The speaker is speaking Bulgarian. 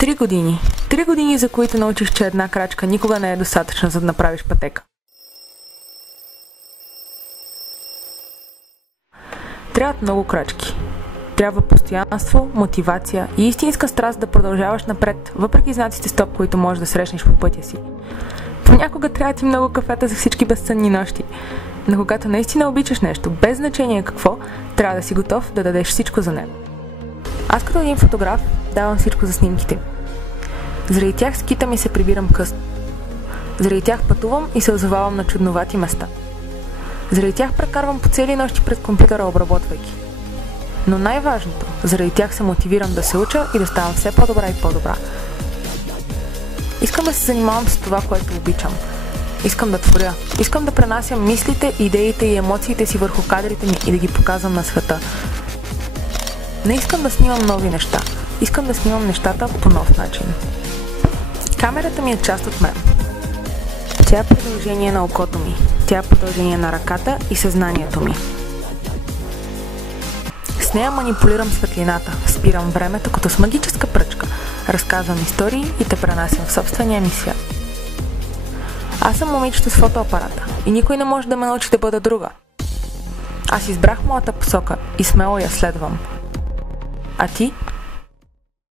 3 години. 3 години, за които научих, че една крачка никога не е достатъчна, за да направиш пътека. Трябват много крачки. Трябва постоянство, мотивация и истинска страст да продължаваш напред, въпреки знаците стоп, които можеш да срещнеш по пътя си. Понякога трябва ти много кафета за всички безсънни нощи. Но когато наистина обичаш нещо, без значение какво, трябва да си готов да дадеш всичко за него. Аз като един фотограф давам всичко за снимките. Заради тях скитам и се прибирам късно. Заради тях пътувам и се озовавам на чудновати места. Заради тях прекарвам по цели нощи пред компютъра, обработвайки. Но най-важното, заради тях се мотивирам да се уча и да ставам все по-добра и по-добра. Искам да се занимавам с това, което обичам. Искам да творя. Искам да пренасям мислите, идеите и емоциите си върху кадрите ми и да ги показвам на света. Не искам да снимам нови неща. Искам да снимам нещата по нов начин. Камерата ми е част от мен. Тя е продължение на окото ми. Тя е продължение на ръката и съзнанието ми. С нея манипулирам светлината, спирам времето като с магическа пръчка, разказвам истории и те пренасям в собствения ми свят. Аз съм момичето с фотоапарата и никой не може да ме научи да бъда друга. Аз избрах моята посока и смело я следвам. А ти?